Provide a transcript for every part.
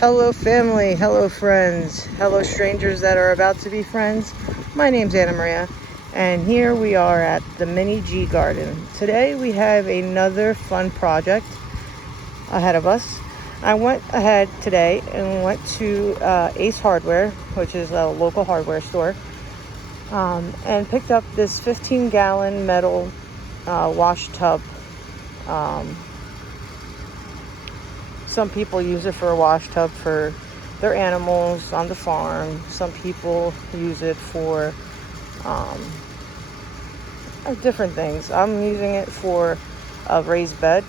Hello, family. Hello, friends. Hello, strangers that are about to be friends. My name's Anna Maria, and here we are at the Mini G Garden. Today we have another fun project ahead of us. I went ahead today and went to Ace Hardware, which is a local hardware store, and picked up this 15-gallon metal wash tub. Some people use it for a wash tub for their animals on the farm. Some people use it for different things. I'm using it for a raised bed,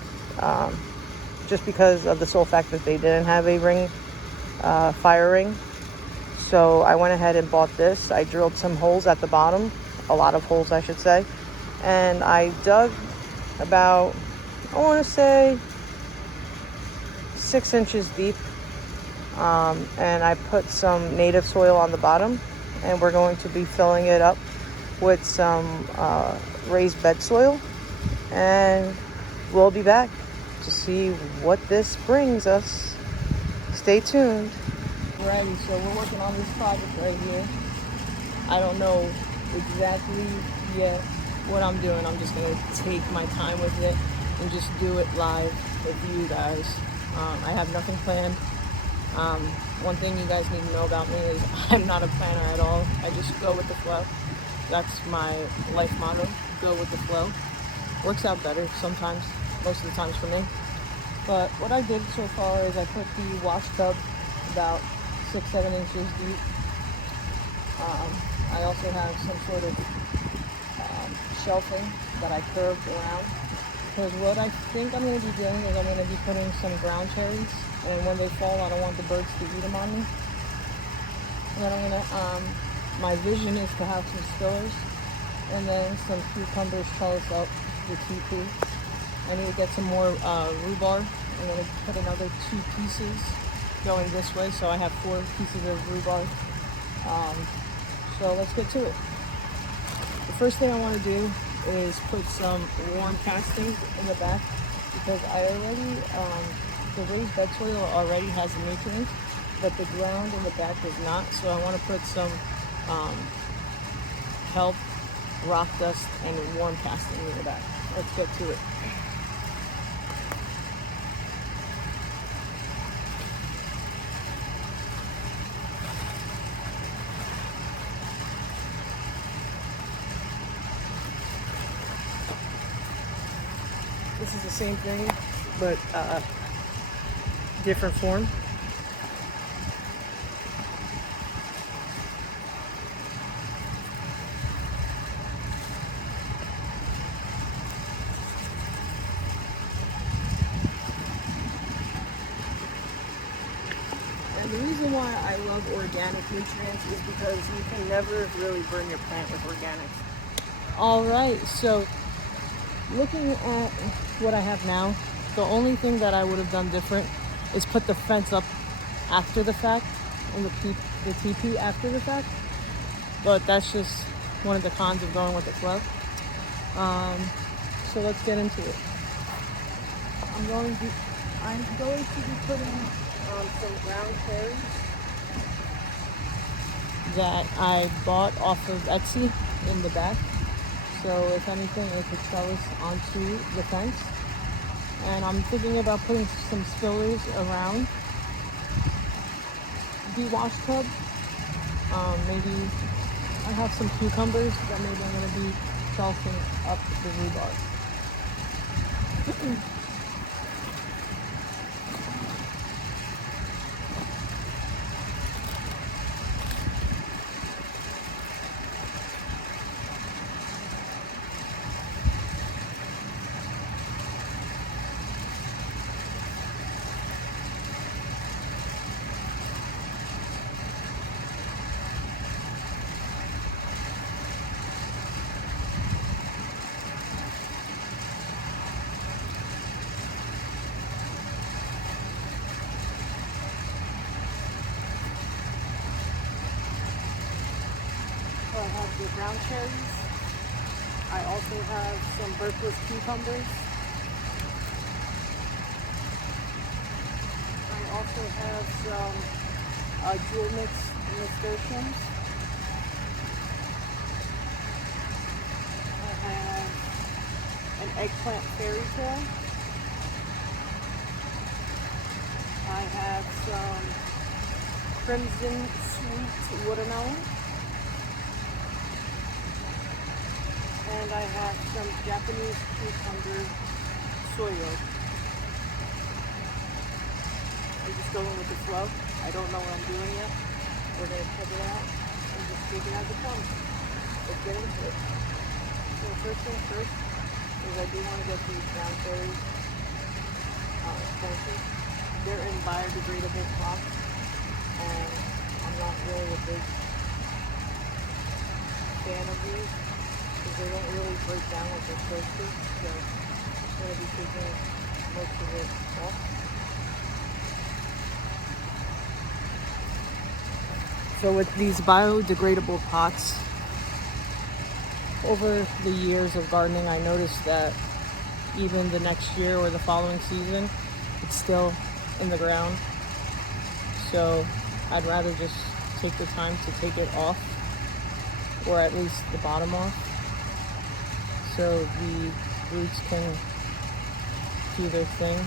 just because of the sole fact that they didn't have a ring, fire ring. So I went ahead and bought this. I drilled some holes at the bottom, a lot of holes I should say, and I dug about, I want to say, 6 inches deep, and I put some native soil on the bottom, and we're going to be filling it up with some raised bed soil, and we'll be back to see what this brings us. Stay tuned. Alrighty, so we're working on this project right here. I don't know exactly yet what I'm doing. I'm just gonna take my time with it and just do it live with you guys. I have nothing planned. One thing you guys need to know about me is I'm not a planner at all. I just go with the flow. That's my life motto, go with the flow. Works out better sometimes, most of the times for me. But what I did so far is I put the wash tub about 6-7 inches deep. I also have some sort of shelving that I curved around. Because what I think I'm going to be doing is I'm going to be putting some ground cherries, and when they fall, I don't want the birds to eat them on me. And then I'm going to, my vision is to have some spillers, and then some cucumbers trellis up the TP. I need to get some more rhubarb. I'm going to put another 2 pieces going this way, so I have 4 pieces of rhubarb. So let's get to it. The first thing I want to do is put some warm castings in the back, because I already, the raised bed soil already has nutrients, but the ground in the back does not. So I want to put some kelp, rock dust, and warm casting in the back. Let's get to it. This is the same thing, but different form. And the reason why I love organic nutrients is because you can never really burn your plant with organics. All right, so looking at what I have now, the only thing that I would have done different is put the fence up after the fact, and the TP after the fact. But that's just one of the cons of going with the flow. So let's get into it. I'm going to be putting some ground cherries that I bought off of Etsy in the back. So if anything, it could trellis onto the fence. And I'm thinking about putting some spillers around the wash tub. Maybe I have some cucumbers that maybe I'm going to be trellising up the rhubarb. I have the ground cherries. I also have some Berkless cucumbers. I also have some jewel mix nasturtiums. I have an eggplant fairy tale. I have some crimson sweet watermelon. And I have some Japanese cucumber soyo. I'm just going with the flow. I don't know what I'm doing yet. We're going to check it out and just take it as it comes. Let's get into it. So first thing first is I do want to get these ground cherries planted. They're in biodegradable pots, and I'm not really a big fan of these because they don't really break down like they're supposed to. So I'm going to be taking most of it off. So with these biodegradable pots, over the years of gardening, I noticed that even the next year or the following season, it's still in the ground. So I'd rather just take the time to take it off, or at least the bottom off, so the roots can do their thing,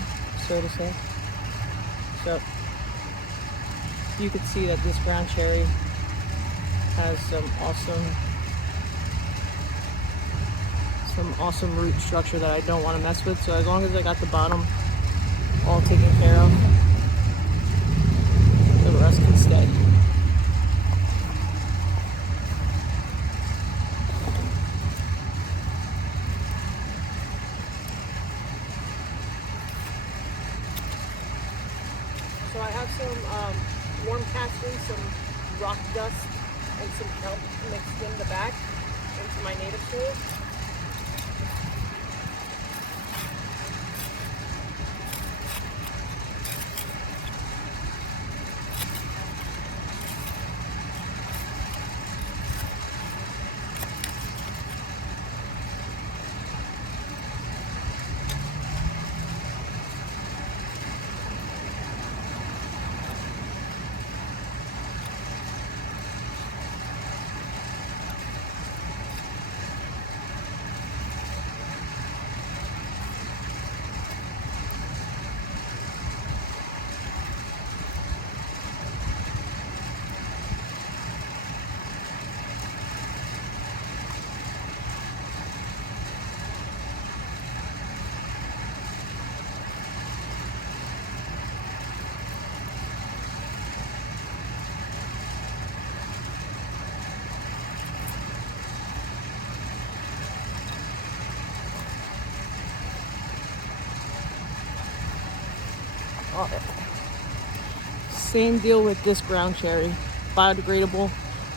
so to say. So you can see that this ground cherry has some awesome root structure that I don't want to mess with. So as long as I got the bottom all taken care of, the rest can stay. So I have some warm castings, some rock dust, and some kelp mixed in the back into my native soil. Same deal with this ground cherry, biodegradable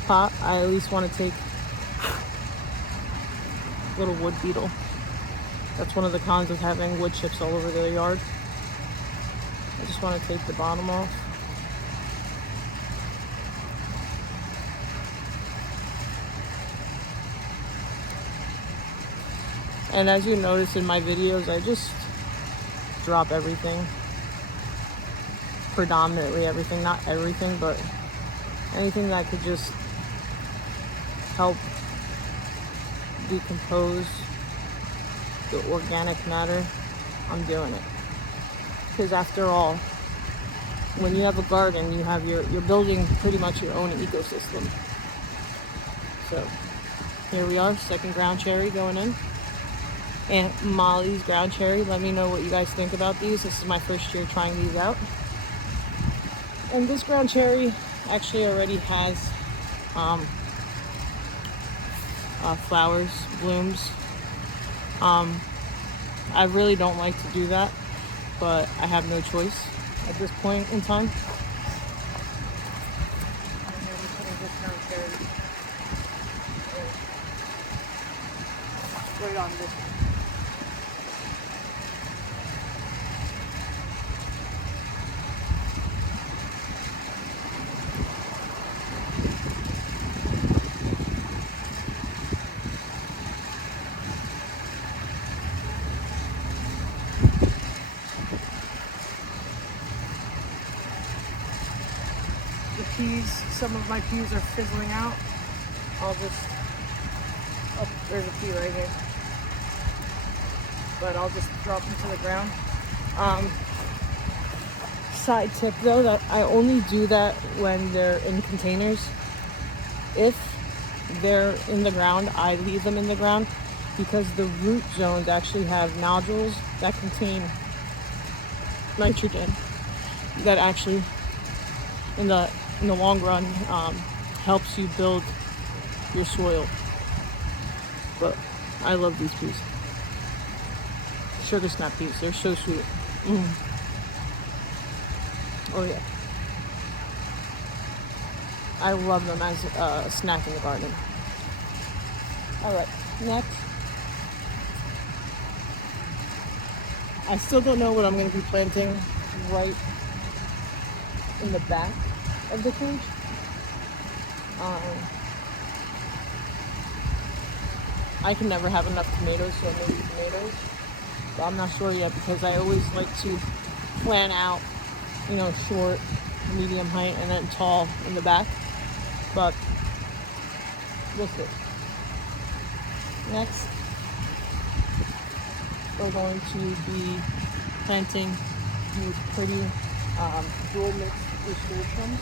pot. I at least want to take little wood beetle. That's one of the cons of having wood chips all over the yard. I just want to take the bottom off. And as you notice in my videos, I just drop everything. Predominantly everything, not everything, but anything that could just help decompose the organic matter, I'm doing it. Because after all, when you have a garden, you're building pretty much your own ecosystem. So here we are, second ground cherry going in. Aunt Molly's ground cherry. Let me know what you guys think about these. This is my first year trying these out. And this ground cherry actually already has flowers, blooms. I really don't like to do that, but I have no choice at this point in time. Right on this one. the peas, some of my peas are fizzling out. I'll just, oh, there's a pea right here. But I'll just drop them to the ground. Side tip though, that I only do that when they're in containers. If they're in the ground, I leave them in the ground because the root zones actually have nodules that contain nitrogen that actually in the long run helps you build your soil. But I love these peas. Sugar snap peas, they're so sweet. Oh yeah. I love them as a snack in the garden. Alright, next. I still don't know what I'm going to be planting right in the back of the cage. I can never have enough tomatoes, so maybe tomatoes. But I'm not sure yet because I always like to plan out, you know, short, medium height, and then tall in the back. But we'll see. Next, we're going to be planting these pretty dual mixed nasturtiums.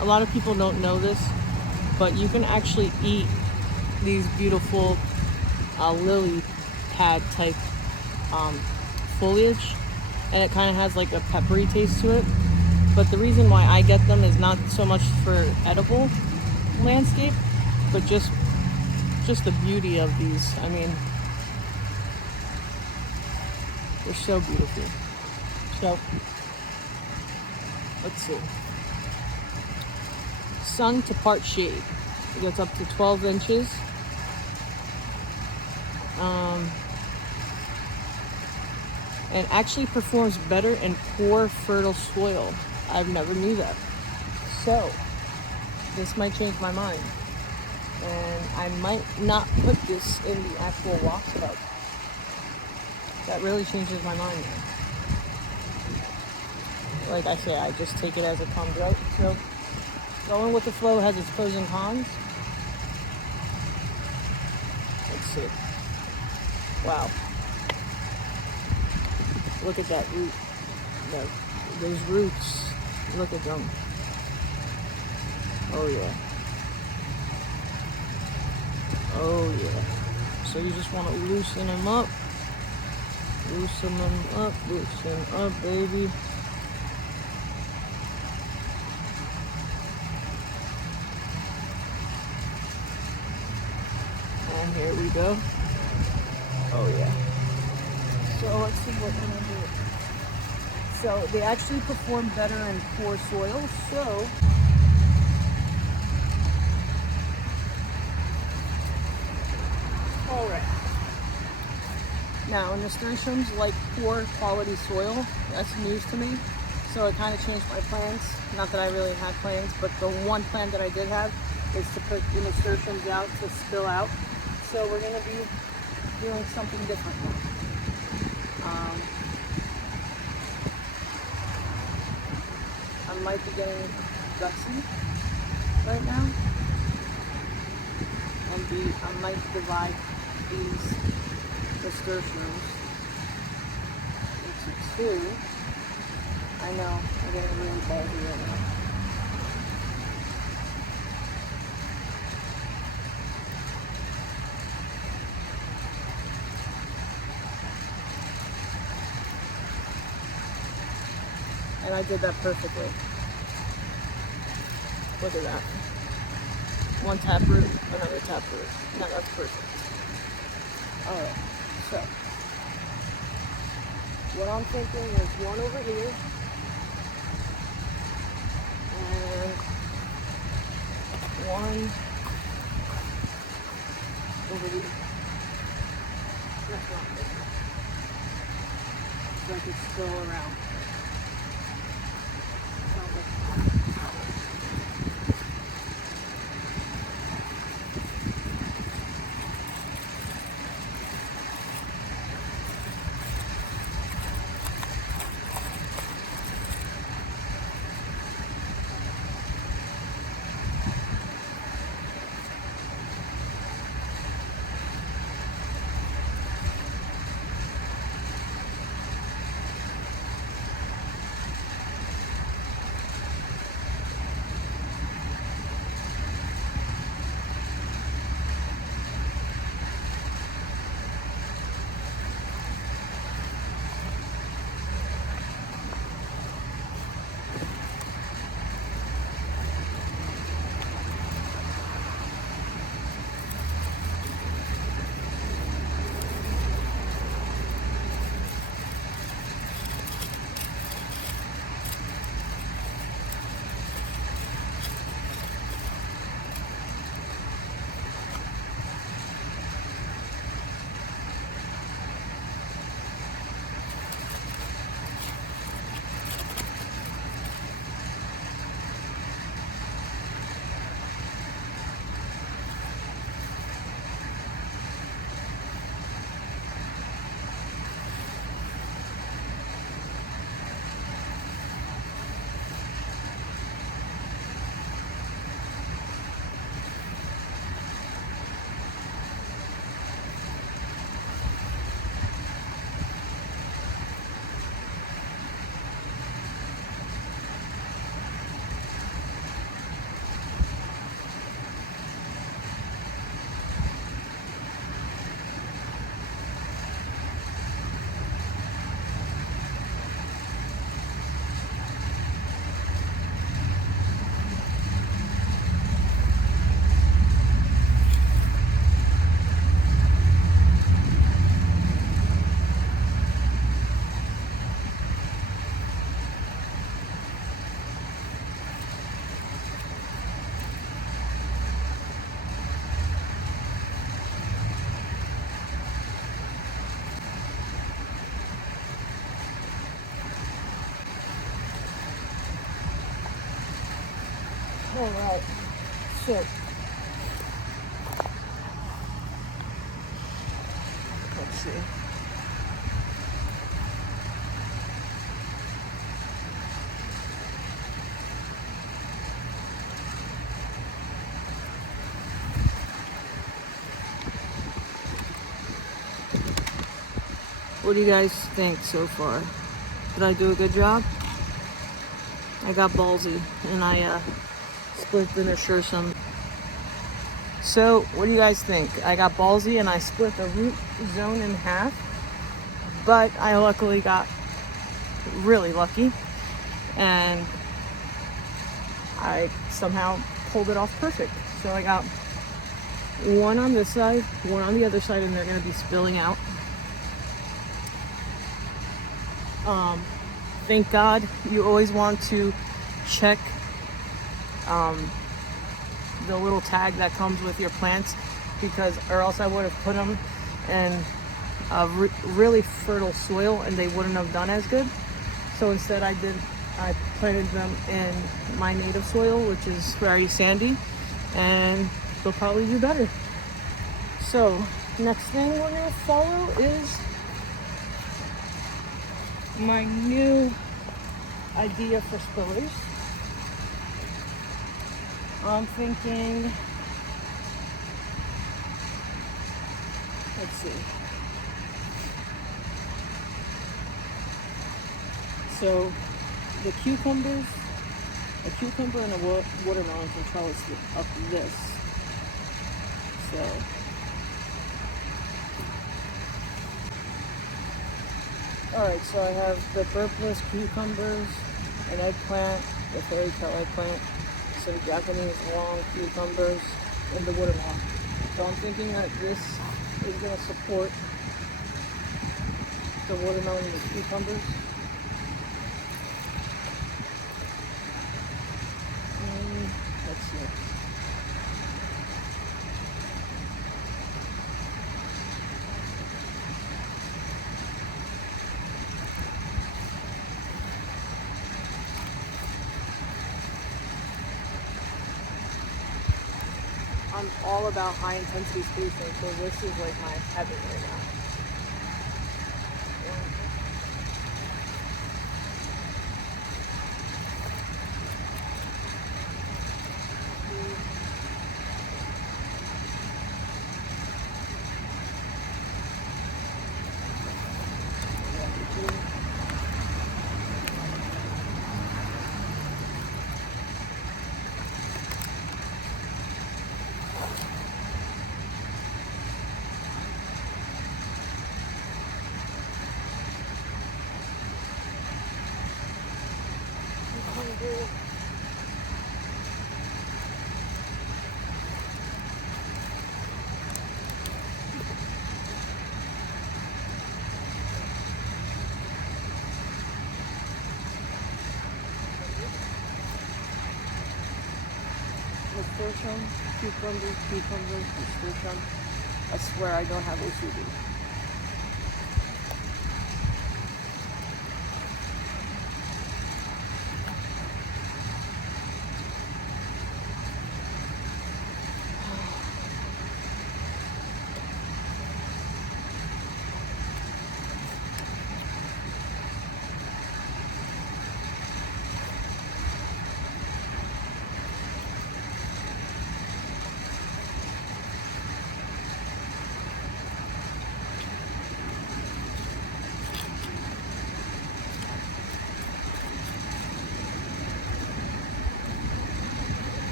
A lot of people don't know this, but you can actually eat these beautiful lily pad type foliage, and it kind of has like a peppery taste to it. But the reason why I get them is not so much for edible landscape, but just the beauty of these. I mean, they're so beautiful. So let's see. Sun to part shade. It gets up to 12 inches. And actually performs better in poor fertile soil. I've never knew that. So this might change my mind. And I might not put this in the actual walk tub. That really changes my mind now. Like I say, I just take it as it comes out. So going with the flow has its pros and cons. Let's see. Wow. Look at that root. Those roots. Look at them. Oh yeah. Oh yeah. So you just want to loosen them up. Loosen them up. Loosen up, baby. And here we go. Oh yeah. So let's see what we're gonna do. So they actually perform better in poor soil. So all right. Now nasturtiums like poor quality soil. That's news to me. So it kind of changed my plans. Not that I really had plans, but the one plan that I did have is to put the nasturtiums out to spill out. So we're gonna be doing something different now. I might be getting gutsy right now, and I might divide these nasturtiums into two. I know, I'm getting really ballsy right now. And I did that perfectly. Look at that. One taproot, another taproot. Now that's perfect. Alright, so what I'm thinking is one over here and one over here. That's not good. So I could spill around. All right. So let's see. What do you guys think so far? Did I do a good job? I got ballsy and I split the nasturtium. So what do you guys think? I got ballsy and I split the root zone in half, but I luckily got really lucky and I somehow pulled it off perfect. So I got one on this side, one on the other side, and they're going to be spilling out. Thank God you always want to check the little tag that comes with your plants, because or else I would have put them in really fertile soil and they wouldn't have done as good. So instead I planted them in my native soil, which is very sandy, and they'll probably do better. So next thing we're going to follow is my new idea for spillers. I'm thinking, let's see. So the cucumbers, a cucumber and a watermelon can trellis up this. So alright, so I have the burpless cucumbers, an eggplant, the fairy tale eggplant, some Japanese long cucumbers, and the watermelon. So I'm thinking that this is going to support the watermelon and the cucumbers. And let's see. I'm all about high intensity spacing, so this is like my heaven right now. Nasturtium, cucumbers, nasturtium. I swear I don't have OCD.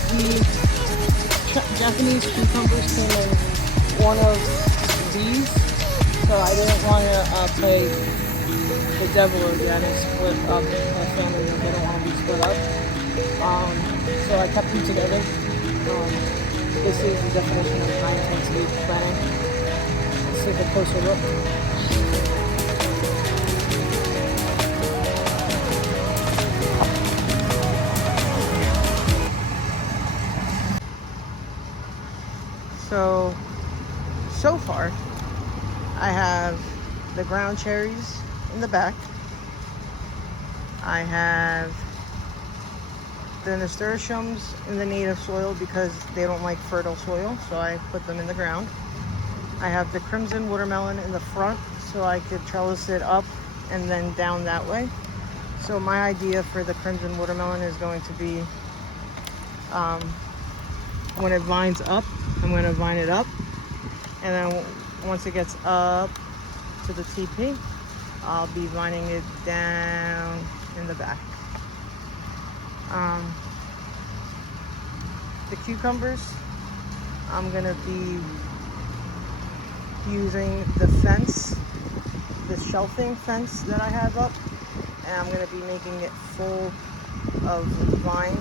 the Japanese cucumbers came in one of these, so I didn't want to play the devil again and split up a family that didn't want to be split up. So I kept them together. This is the definition of high intensity planning. Let's take a closer look. So far, I have the ground cherries in the back. I have the nasturtiums in the native soil because they don't like fertile soil, so I put them in the ground. I have the crimson watermelon in the front, so I could trellis it up and then down that way. So my idea for the crimson watermelon is going to be, when it vines up, I'm going to vine it up, and then once it gets up to the TP, I'll be vining it down in the back. The cucumbers, I'm going to be using the fence, the shelving fence that I have up, and I'm going to be making it full of vine,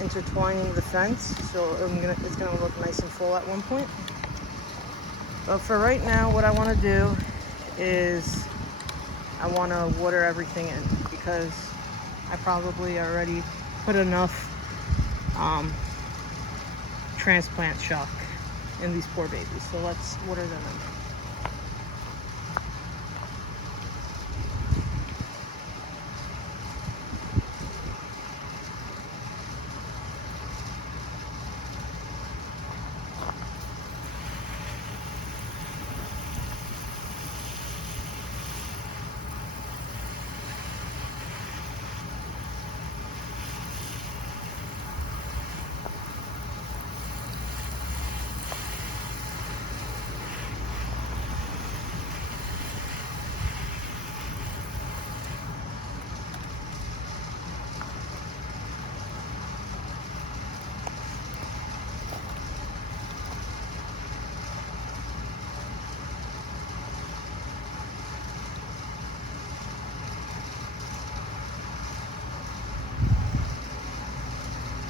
intertwining the fence, so it's going to look nice and full at one point. But for right now, what I want to do is I want to water everything in because I probably already put enough transplant shock in these poor babies. So let's water them in.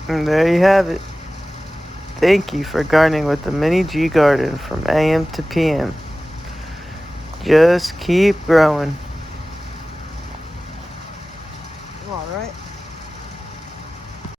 And there you have it. Thank you for gardening with the Mini G Garden from AM to PM. Just keep growing. All right.